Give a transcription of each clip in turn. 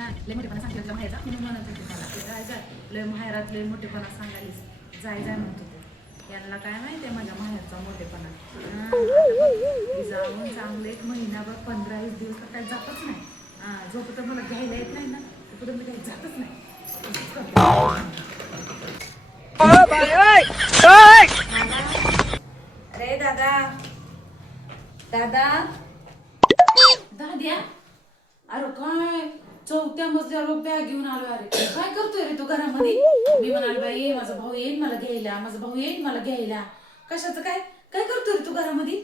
लय मोठेपणा सांगते तुझ्या माहेरचा म्हणून म्हणत होते मला की जाय जाय लय माहेरात लय मोठेपणा सांगालीस जाय जाय म्हणत होते यांना काय माहिती आहे माझ्या माहेरचा मोठेपणा जाऊन चांगले एक महिनाभर 15-20 दिवस तर काही जातच नाही जोपर्यंत मला घ्यायला येत नाही ना तोपर्यंत मी काही जातच नाही अरे दादा दादा दाद्या अरे काय चौथ्या मजल्यावर बॅग घेऊन आलो अरे काय करतोय रे तू घरामध्ये मी म्हणाल बाई माझा भाऊ येईल मला घ्यायला माझा भाऊ येईल मला घ्यायला कशाचं काय काय करतोय रे तू घरामध्ये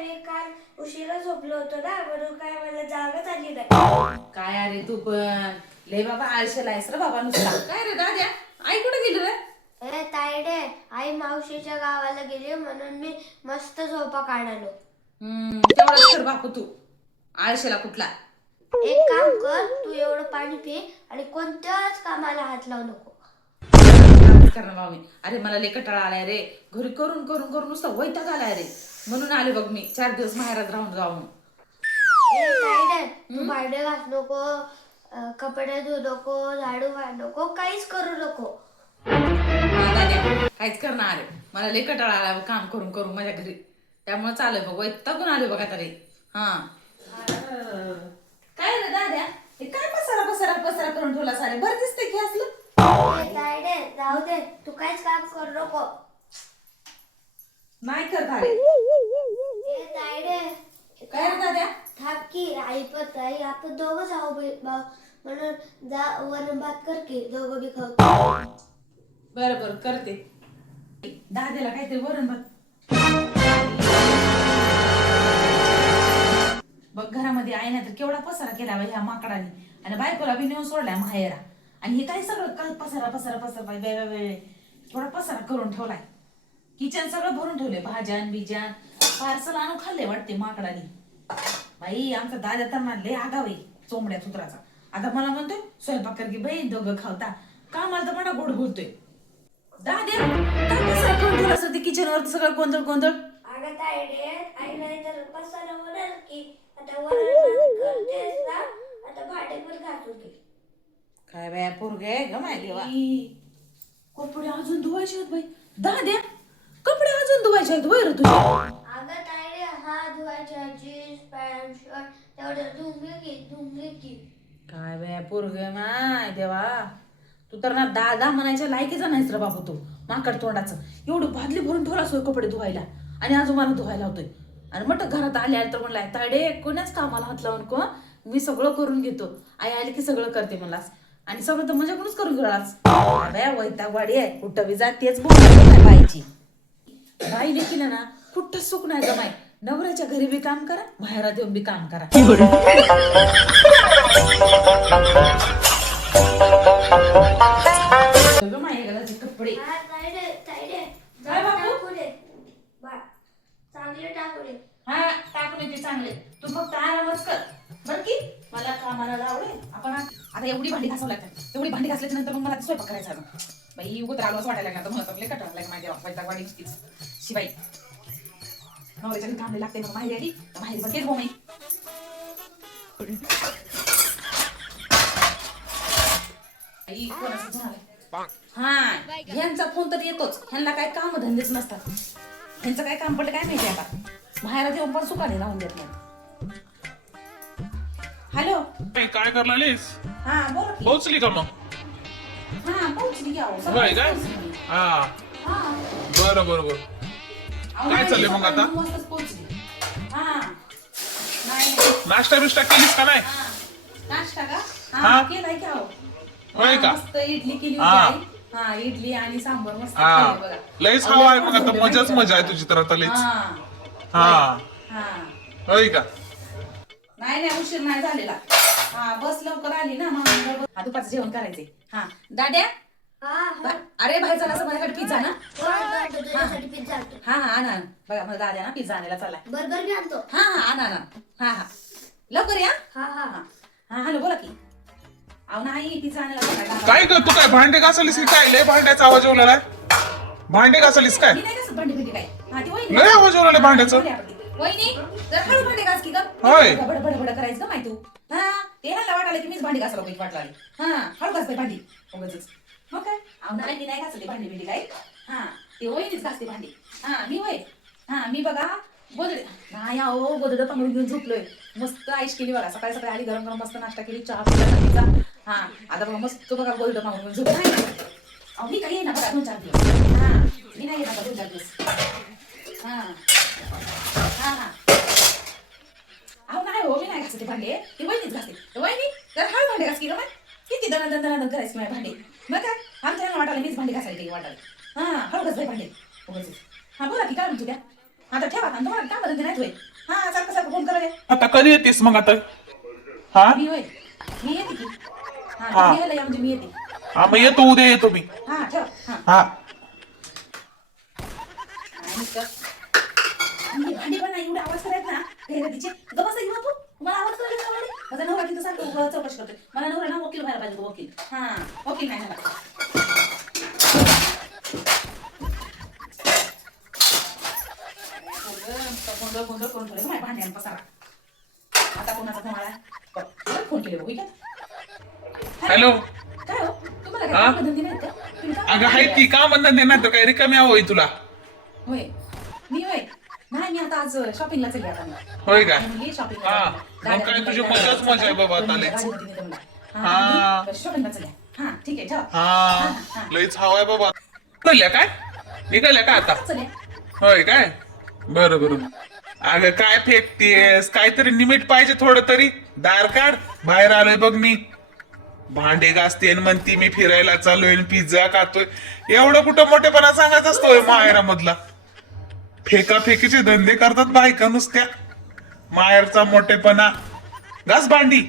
मी काल उशिरा झोपलो होतो ना म्हणून काय मला जागच आली नाही काय अरे तू पण लय बाबा आळशेला आहेस रे बाबा नुसता काय रे दाद्या आई कुठे गेली रे तायडे आई मावशीच्या गावाला गेली म्हणून मी मस्त झोपा काढालो तेवढाच कर बापू तू आळशेला कुठला एक काम कर तू एवढं पाणी पी आणि कोणत्याच कामाला हात लावू नको करणार बाबा मी अरे मला लय कंटाळा आलाय रे घरी करून करून करून नुसता वैताग आलाय रे म्हणून आले बघ मी 4 दिवस माहेरात राहून जाऊन तायडे तू भांडे घास नको कपडे धुऊ नको झाडू मार नको काहीच करू नको काहीच करणार आले मला लय कंटाळा आला काम करून करून माझ्या घरी त्यामुळे चालू बघ वैतागून आले बघा तरी हा काय रे दाद्या हे काय पसारा पसारा पसारा करून ठेवला सारे बरं दिसतंय की असलं तायडे जाऊ दे तू काहीच काम करू नको नाही करत अरे तायडे काय रे दाद्या थांब की आई पण आई आपण दोघंच आहो म्हणून जा वरण भात कर की दोघं बी खाऊ बरं बरं करते दाद्याला काहीतरी वरण भात बघ घरामध्ये आहे ना तर केवढा पसारा केला ह्या माकडाने आणि बायकोला बी नेऊन सोडलाय माहेरा आणि हे काय सगळं काल पसारा पसारा पसारा वेळ केवढा पसारा करून ठेवलाय किचन सगळं भरून ठेवले भाज्यान बिज्यान पार्सल आणून खाल्ले वाटते माकडाने बाई आमचा दादा तर ना लय आगावे चोंबड्या सुत्राचा आता मला म्हणतोय स्वयंपाक कर की बाई दोघं खावता का मला तर मला गोड बोलतोय दाद्या काय पसारा करून ठेवला असं ते किचनवर सगळं गोंधळ गोंधळ अगं तायडे आई नाही तर पसारा होणार की आता वरण करतेस ना आता भांडे पण घासू दे काय बाया पोरगे ग माय देवा कपडे अजून धुवायचे आहेत बाई दाद्या कपडे अजून धुवायचे आहेत वैर तुझे अगं तायडे हात धुवायचे जीन्स पॅन्ट शर्ट तेवढं धुंगे की काय बाया पोरगे माय देवा तू तर ना दादा म्हणायच्या लायकीचा नाहीस रे बाबू तू माकड तोंडाचं एवढं बादली भरून ठेवला सोय कपडे धुवायला आणि आजोबाला धुवायला होतोय आणि म्हटलं घरात आले तर म्हणलाय तायडे कोणाच कामाला हात लावून को मी सगळं करून घेतो आई आली की सगळं करते मलाच आणि सगळं तर माझ्याकडूनच करून घेणारच बाया वैतागवाडी आहे कुठं बी जात तेच बोल बाईची बाई देखील ना कुठं सुख नाही गमाय नवऱ्याच्या घरी बी काम करा बाहेरात येऊन बी काम करा कपडे चांगले टाकले हा टाकून येते चांगले तू फक्त आरामच कर बर की मला कामाला लावले आपण आता एवढी भांडी घासावं लागतात एवढी भांडी घासल्याच्या नंतर मग मला स्वयंपाक करायचा बाई उगत राहावंच वाटायला लागणार तर मला आपले कटाळा लागला माझ्या वैतागवाडी नुसतीच शिवाई नवऱ्याच्या घरी काम लागते मग माहेरी आली तर माहेरी पण तेच बोमाई हा ह्यांचा फोन तर येतोच ह्यांना काय काम धंदेच नसतात ह्यांचं काय काम पडलं काय माहिती आता बाहेर येऊन पण सुखाने राहून देत नाही हॅलो काय करलालीस हा बोल की पोहोचली का मग हा पोहोचली की आहो होय काय हा बरं बरं बरं काय चाललंय मग आता पोहोचली हा नाही नाश्ता बिष्टा केलीस का नाही नाश्ता का हा. हा केलाय की आहो होय का मस्त इडली केली हा. होती हा इडली आणि सांबार मस्त हा खाल्लं बघा लयच हवा आहे मग आता मजाच मजा आहे तुझी तर आता लयच हा हा हा होय का नाही उशीर नाही झालेला हा बस लवकर आली ना मग दुपारचं जेवण करायचंय हा दाद्या अरे बाहेर चला असं माझ्याकडे पिझ्झा ना तुझ्यासाठी पिझ्झा आणतो हा हा आणा बघा मला दाद्या ना पिझ्झा आणायला चाललाय बर्गर बी आणतो हा हा आणा हा हा लवकर या हा हा हा हा हॅलो बोला की अहो नाही पिझ्झा आणायला चाललाय. काय कर तू काय भांडे घासलीस की काय लय भांड्याचा आवाज येऊ लागलाय भांडे घासलीस काय मी नाही कसं भांडी बिंडी काय हा ती वहिनी लय आवाज येऊ लागलाय भांड्याचं वहिनी जर हळू भांडे घास की ग होय. बडबड करायचं का माहिती तू हा ते ह्याला वाटायला की मीच भांडी घासायला पाहिजे वाटला हा हळू घासते भांडी उगाचच मग काय अहो नाही मी नाही घासते भांडी बिंडी काय हा ते वहिनीच घासते भांडी हा मी होय हा मी बघा गोदडे नाही अहो गोदडं पांघरून घेऊन झोपलोय मस्त आईश केली बघा सकाळी सकाळी आली गरम गरम मस्त नाश्ता केली चहा पिला हा आता बघा मस्त बघा गोदडं पांघरून घेऊन झोप अहो मी काही येणार बघा 2-4 दिवस हा मी नाही येणार 2-4 दिवस हा हा हा अहो नाही हो मी नाही घासते भांडे ती वहिनीच घासते वहिनी जर हळू भांडे घास की गं किती दणदण करायची माझ्या भांडे मग काय आमच्या वाटायला मीच भांडे घासायला काही वाटायला हा हळू घास भांडे हा बोला की काय म्हणतो त्या आता ठेवा का तुम्हाला काय बदलते नाही होय हा सारखं सारखं फोन करा आता कधी येतेस मग आता हा मी होय मी येते की हा तुम्ही यायला या म्हणजे मी येते हा मग येतो उद्या येतो मी हा ठेवा हा हा भांडी पण नाही एवढे आवाज करायचा ना गैरतीचे गमस घेऊ तू मला आवाज करायचा माझा नवरा किती सारखं चौकशी करतोय मला नवरा ना वकील व्हायला पाहिजे तो वकील हा वकील नाही झाला गोंधळ करून ठेवले माझ्या भांड्यान पसारा आता कोणाचा फोन आला फोन केले बघू का हॅलो काय हो तुम्हाला काय कामधंदे नाहीत का तुम्ही काय अगं आहे की का म्हणतात देणार तर काय रिकामी होय तुला होय मी होय नाही मी आता आज शॉपिंगला चालली आता मी होय का शॉपिंग हा मग काय तुझी मजाच मजा आहे बाबा आता लयच हा. शॉपिंगला चालल्या हा ठीक आहे ठेवा हा लयच हवाय बाबा निघाल्या काय निघाल्या का आता चले होय काय बरं बरं अगं काय फेकतेस काहीतरी निमिट पाहिजे थोडं तरी दार काढ बाहेर आलोय बघ मी भांडे घासते आणि म्हणती मी फिरायला चाललोय पिझ्झा खातोय एवढं कुठं मोठेपणा सांगायचं असतोय माहेरा मधला फेका फेकीचे धंदे करतात बायका नुसत्या माहेरचा मोठेपणा घास भांडी